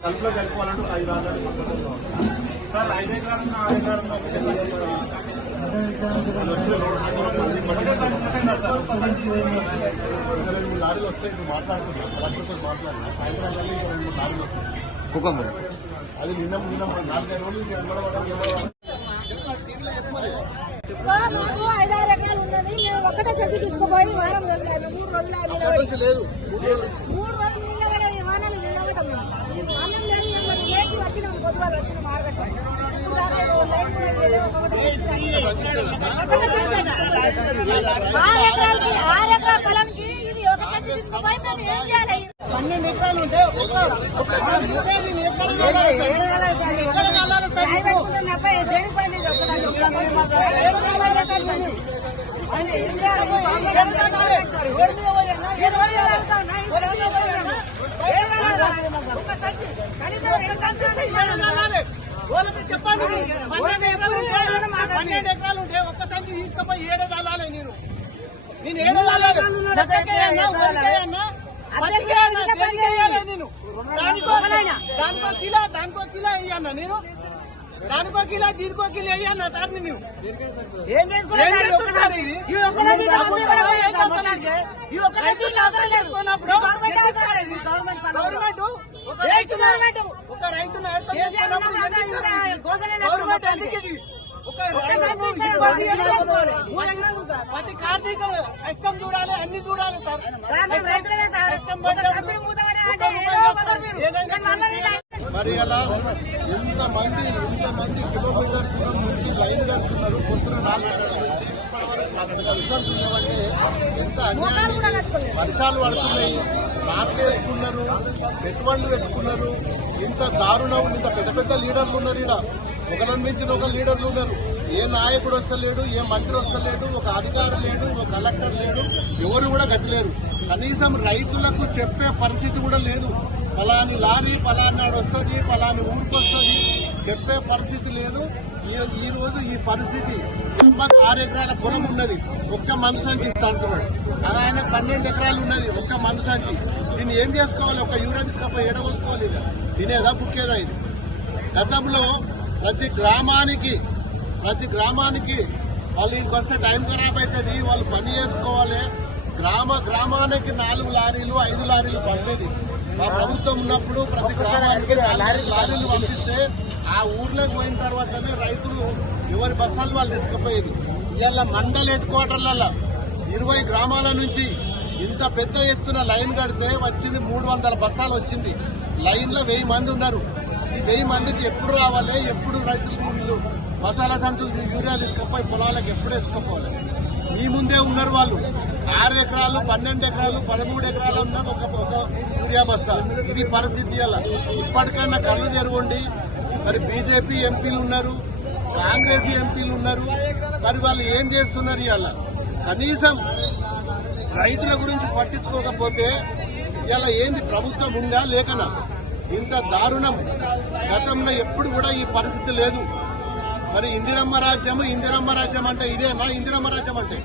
కలుపులో కలుపుకోవాలంటే ఐదు పట్టుకుంటున్నాం. సార్ ఐదు నా ఆరు ఒకటే ఒకటే మూడు లారీలు వస్తాయి ఇప్పుడు మాట్లాడుకుంటాం కలెక్టర్తో మాట్లాడినా సాయంత్రం రెండు లారీలు వస్తాయి. అది నిన్న నాలుగైదు రోజులు. మాకు ఐదారు ఎకరాలు ఉన్నది. మేము ఒక్కటే చెట్టు తీసుకుపోయి వారం రోజులు మూడు రోజులు లేదు. పన్నెండు ఎకరాలు ఉంటే ఒక ఏడు వందల ఎకరాలు. ఒక్క సంచి. కనీసం రెండు సంచులు ఇవ్వాలి. వాళ్ళకి చెప్పండి పన్నెండు ఎకరాలు పన్నెండు ఎకరాలు ఉంటే ఒక్క సంచి తీసుకుపోయి ఏడు వెళ్ళాలి నేను నేను ఏడు పత్తికేయన్నా దేనికేయాలి నేను దానికో కిలో దానికో కిలో వేయన్నా నేను దానికో కిలో దీనికో కిలో వేయన్నా సార్ నేను ఏం చేసుకున్నా ఏం సార్? చేస్తున్నారు ఇది? ఈ ఒక్క రోజు ఇంత మంది కూడా డబ్బులు పోయారు అవసరం మొత్తానికి. లేదు. ఈ ఒక్క రోజు ఇంత అవసరం లేదు. చేసుకున్నప్పుడు ఈ గవర్నమెంట్ ఒక రైతును అర్థం గవర్నమెంట్. ప్రతి కార్తీక కష్టం చూడాలి అన్ని చూడాలి సార్. కష్టం మీరు. అలా ఎంత మంది ఎంత మంది కిలోమీటర్ దూరం నుంచి లైన్ కడుతున్నారు పొద్దున నాలుగు గంటల నుంచి. రిజల్ట్స్ ఉన్నామంటే ఎంత అన్యాయం. వర్షాలు పడుతున్నాయి. నాట్లు వేసుకున్నారు పెట్టుబడులు పెట్టుకున్నారు ఇంత దారుణం ఇంత పెద్ద పెద్ద లీడర్లు ఉన్నారు ఇక్కడ ఒకరిని మించిన ఒక లీడర్లు ఉన్నారు. ఏ నాయకుడు వస్తలేడు ఏ మంత్రి వస్తలేడు ఒక అధికారి లేడు ఒక కలెక్టర్ లేడు ఎవరు కూడా గతిలేరు. కనీసం రైతులకు చెప్పే పరిస్థితి కూడా లేదు. ఫలాని లారీ ఫలాని నాడు వస్తుంది ఫలాని ఊరికి వస్తుంది. చెప్పే పరిస్థితి లేదు. ఈ- రోజు ఈ పరిస్థితి ఆరు ఎకరాల పొలం ఉన్నది. ఒక్క మనుషంచి ఇస్తా అంటున్నాడు. అది ఆయన పన్నెండు ఎకరాలు ఉన్నది ఒక్క మనుషంచి దీన్ని ఏం చేసుకోవాలి? ఒక తీసుకపోయి ఎడగోసుకోవాలి ఇది తినేదా బుక్కేదా ఇది? గతంలో ప్రతి గ్రామానికి ప్రతి గ్రామానికి వాళ్ళు ఇంటికి వస్తే టైం ఖరాబ్ అవుతుంది వాళ్ళు పని చేసుకోవాలి. గ్రామ గ్రామానికి నాలుగు లారీలు ఐదు లారీలు పంపేది మా ప్రభుత్వం ఉన్నప్పుడు ప్రతి గ్రామానికి లారీలు పంపిస్తే ఆ ఊర్లోకి పోయిన తర్వాతనే రైతులు ఎవరి బస్తాలు వాళ్ళు తీసుకుపోయేది. ఇవాళ మండల్ హెడ్ క్వార్టర్లలో ఇరవై గ్రామాల నుంచి ఇంత పెద్ద ఎత్తున లైన్ కడితే వచ్చింది మూడు వందల బస్తాలు వచ్చింది. లైన్లో వెయ్యి మంది ఉన్నారు. ఈ వెయ్యి మందికి ఎప్పుడు రావాలి? ఎప్పుడు రైతులు వీళ్ళు మసాలా సంచులు యూరియా తీసుకుపోయి పొలాలకు ఎప్పుడు వేసుకోవాలి? మీ ముందే ఉన్నారు వాళ్ళు. ఆరు ఎకరాలు పన్నెండు ఎకరాలు పదమూడు ఎకరాలు ఉన్న ఒక ఒక యూరియా బస్తా. ఇది పరిస్థితి అలా ఇప్పటికన్నా కళ్ళు తెరవండి. మరి బీజేపీ ఎంపీలు ఉన్నారు కాంగ్రెస్ ఎంపీలు ఉన్నారు. మరి వాళ్ళు ఏం చేస్తున్నారు ఇవాళ? కనీసం రైతుల గురించి పట్టించుకోకపోతే ఇలా ఏంది ప్రభుత్వం ఉందా లేకనా? ఇంత దారుణం. గతంలో ఎప్పుడు కూడా ఈ పరిస్థితి లేదు. మరి ఇందిరమ్మ రాజ్యం ఇందిరమ్మ రాజ్యం అంటే ఇదేనా? ఇందిరమ్మ రాజ్యం అంటే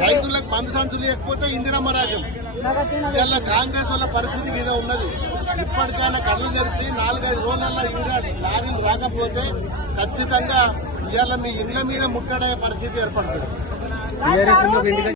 రైతులకు మందు సంచులు లేకపోతే ఇందిరమ్మ రాజ్యం. ఇలా కాంగ్రెస్ వాళ్ళ పరిస్థితి ఇదే ఉన్నది. ఇప్పటికైనా కళ్ళు తెరిచి నాలుగైదు రోజుల యూరియా లారీలు రాకపోతే ఖచ్చితంగా ఇవాళ మీ ఇళ్ళ మీద ముట్టడే పరిస్థితి ఏర్పడుతుంది.